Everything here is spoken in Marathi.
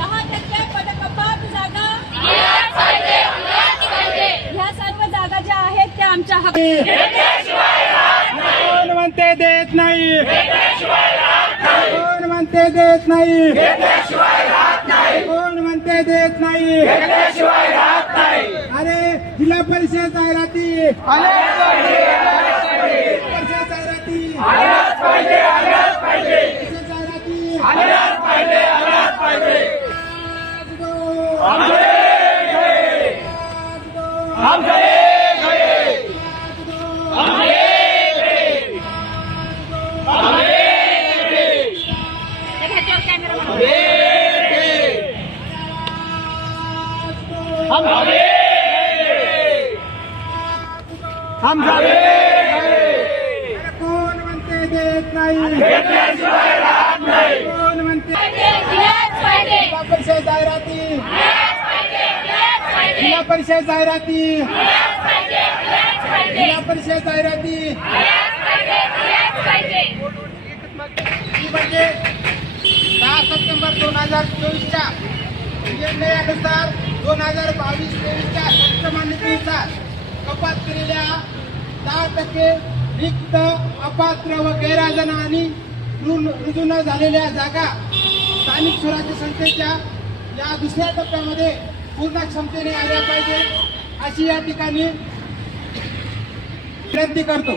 10% पदकपात जागा ह्या सर्व जागा ज्या आहेत त्या आमच्या कोण म्हणते देत नाही, कोण म्हणते देत नाही, कोण म्हणते देत नाही. अरे जिल्हा परिषद जाहिराती, परिषद जाहिराती, कोण म्हणते देत नाही, कोण म्हणते जिल्हा परिषद जाहिराती, जिल्हा परिषद जाहिराती, जिल्हा परिषद जाहिराती. म्हणजे 10 सप्टेंबर 2024च्या निर्णयानुसार 2022-23च्या संचमान्यतेनुसार कपात केलेल्या 10% रिक्त, अपात्र व गैरहजर आणि रुजू न झालेल्या जागा स्थानिक स्वराज्य संस्थेच्या या दुसऱ्या टप्प्यामध्ये पूर्ण क्षमतेने आल्या पाहिजे अशी या ठिकाणी विनंती करतो.